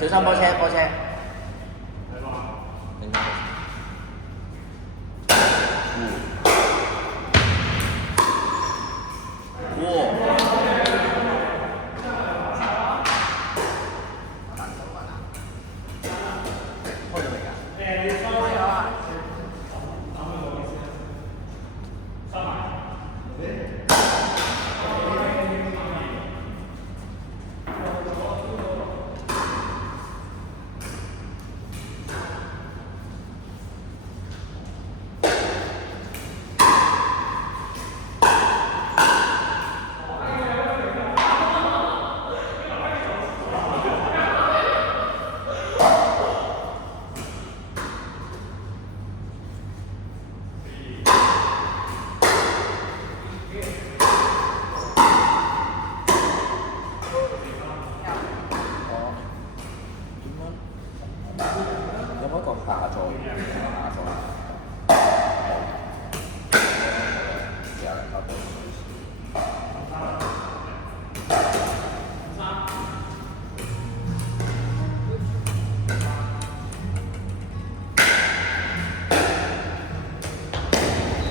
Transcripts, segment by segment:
小心波車波車。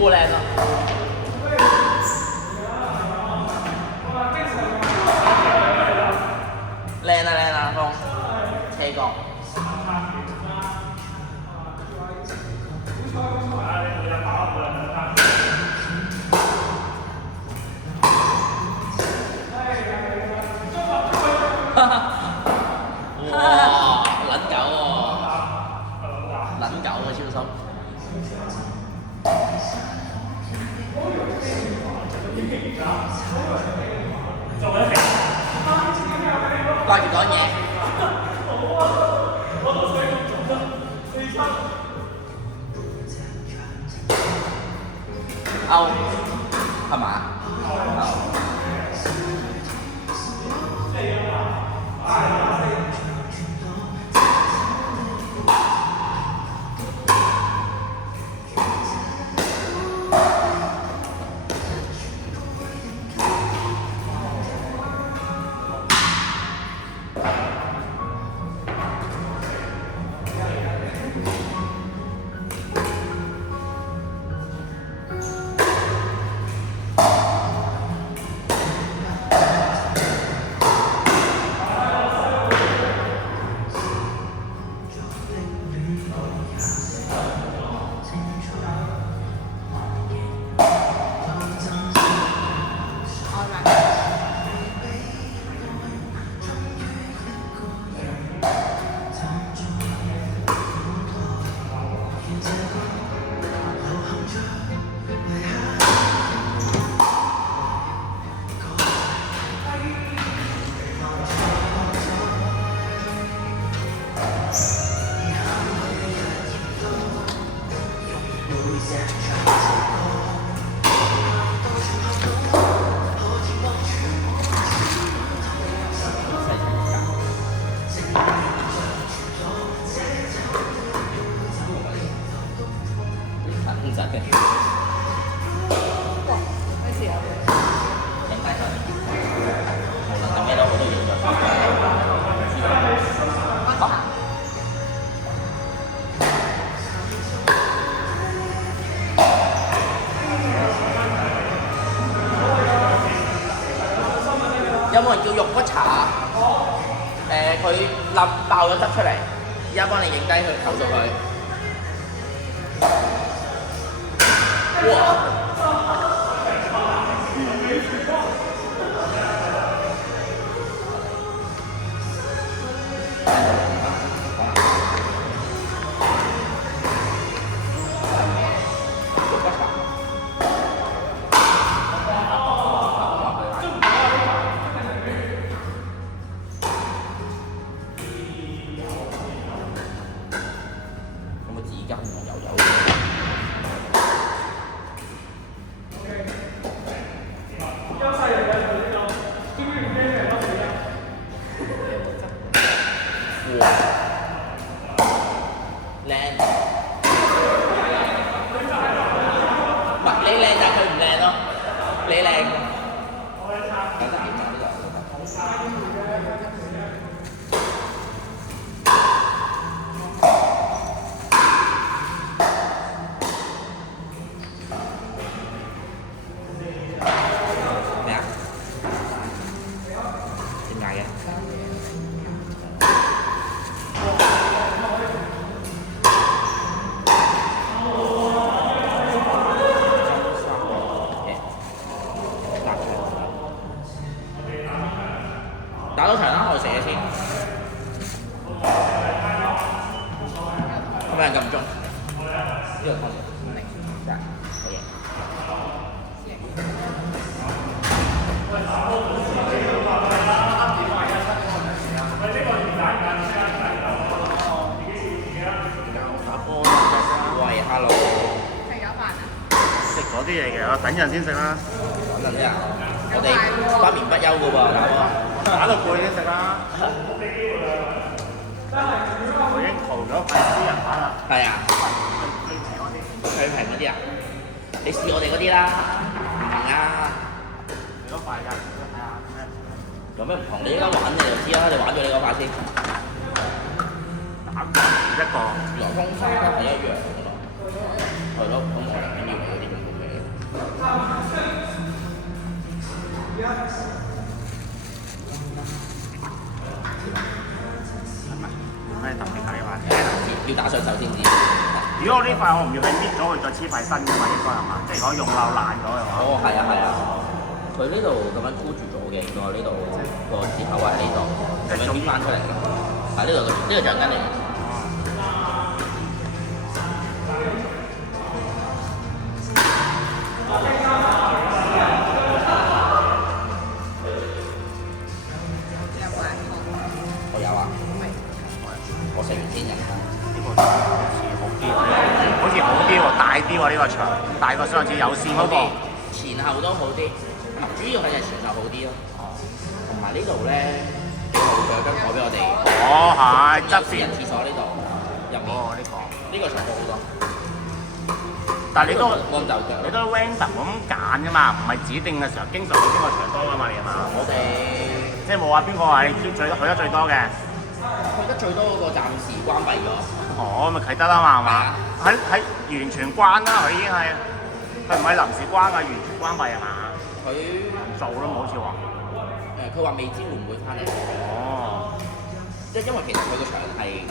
好靚啊！靚啊靚啊，風車角。哇！撚狗喎，撚狗啊，超心。掛住講嘢。歐係嘛？有冇人叫肉骨茶啊？佢冧爆咗汁出嚟，而家幫你影低佢，投訴佢。哇！明白，好嘢。喂，hello。食咗飯啊？食嗰啲嘢嘅，我等陣先食啦。等陣先啊！我哋不眠不休嘅喎，大佬。打到攰先食啦。我已經淘咗塊私人版啦。係啊，最平嗰啲。最平嗰啲啊！你試我哋嗰啲啦，唔同啊！幾多塊㗎？睇下咩？有咩唔同？你依家玩你就知啦，你玩咗你嗰塊先。打一個。原來通差都係一樣嘅咯。係咯，咁我唔緊要你嗰啲咁嘅嘢。咩特別睇法？要打上手先知。如果我呢塊我唔要，係搣咗佢再黐塊新嘅嘛，應該係嘛？即係如果用漏爛咗嘅話。哦，係啊，係啊。佢呢度咁樣箍住咗嘅，應該呢度個接口位喺呢度，咁樣編翻出嚟嘅。係呢度呢個橡筋嚟嘅。我有啊，我食完先飲。呢個好似好啲，好似好啲喎，大啲喎呢個牆，大過上次有線嗰個。前後都好啲，主要係前後好啲咯。同埋呢度咧，幾好嘅間台俾我哋。哦，係側邊私人廁所呢度入面。哦，呢個長好多。但係你都安就腳。你都 random 咁揀㗎嘛，唔係指定嘅時候經常去邊個場多㗎嘛，你係嘛？我哋即係冇話邊個係去得最多嘅。去得最多嗰個暫時關閉咗。哦，咪啟德啦嘛，係嘛？喺完全關啦，佢已經係，佢唔係臨時關啊，完全關閉係嘛？佢唔做咯，好似話。佢話未知會唔會翻嚟。哦。因為其實佢個場係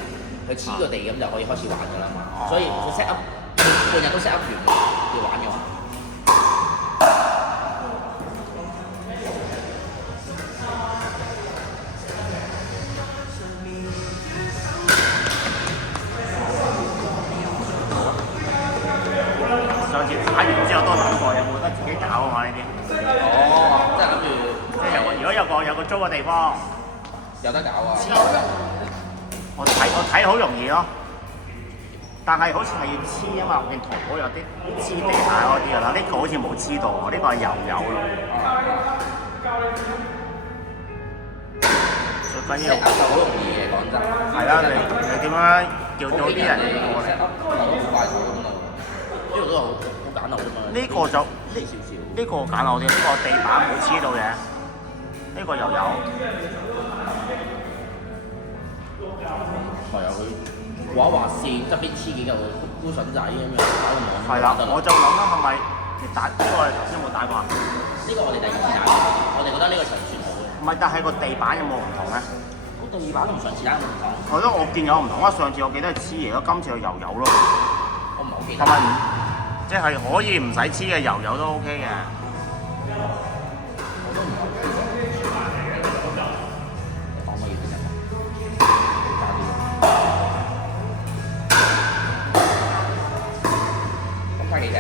佢黐個地咁就可以開始玩㗎啦嘛，所以佢 set up 半日都 set up 完要玩嘅話。上次打完之後都諗過有冇得自己搞啊嘛呢啲。哦，即係諗住，即係如果有個租嘅地方，有得搞啊！我睇好容易咯，但係好似係要黐啊嘛，我見淘寶有啲黐地下嗰啲㗎啦，呢個好似冇黐到喎，呢個係油咯。最緊要就好容易嘅，講真。係啦，你點樣叫到啲人過嚟？快手咁咯，呢度都好簡陋啫嘛。呢個就呢個簡陋啲，呢個地板冇黐到嘅，呢個又有。係啊，佢畫線側邊黐幾嚿菇筍仔咁樣打個網。係啦，我就諗啦，係咪你打呢個頭先有冇打過啊？呢個我哋第二次打，我哋覺得呢個場算好嘅。唔係，但係個地板有冇唔同咧？個地板同上次打有冇唔同？我覺得我見有唔同啊！上次我記得係黐嘢咯，今次又有咯。我唔係好記得。係咪？即係可以唔使黐嘅油都 OK 嘅。我都唔係好記得。講乜嘢先啊？咁睇幾隻？